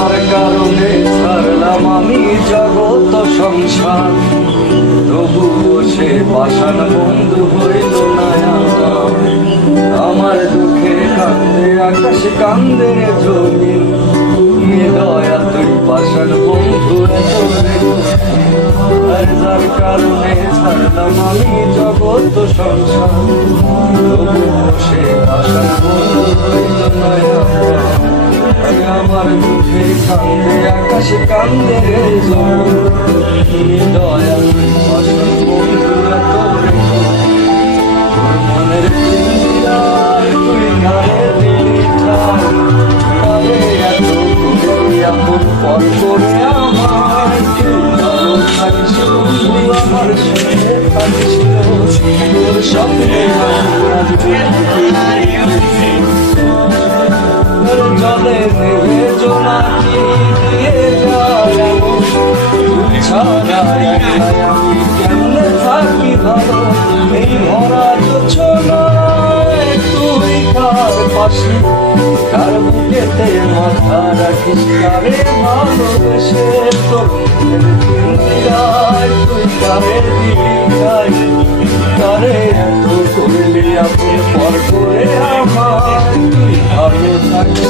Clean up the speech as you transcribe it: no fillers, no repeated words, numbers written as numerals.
যার কারণে ছাড়লাম আমি জগৎ সংসার, তবুও সে পাষাণ বন্ধু হইল না আমার। আমার দুঃখে কান্দে আকাশ কান্দে রে জমিন, দয়া তুই পাষাণ বন্ধু এত রে। আর যার কারণে ছাড়লাম আমি জগৎ সংসার, তবুও সে পাষাণ বন্ধু হইল না আমার। আমার দুঃখে কান্দে আকাশ কান্দে রে জমিন, দয়া তুই পাষাণ বন্ধু এত রে। তোর মনের পিঞ্জিরার তুই গানে দিলি ঠাই, আরে এত করে আপন পর করে আমার। ভালো থাকিস বন্ধু আমার সঙ্গে থাকিস, তোর স্বপ্নে জলে নেমে জোনাকি দিয়ে যায়, তুই ছাড়া একাই আমি কেমনে থাকি ভালো। এই ভরা জোছনায় তুই কার পাশে, কার বুকেতে মাথা রাখিস, কারে ভালোবেসে তোর পিঞ্জিরায় তুই কারে দিলি গাই, কারে এত করলি আপন পর করে আমার। তুই ভালো থাকিস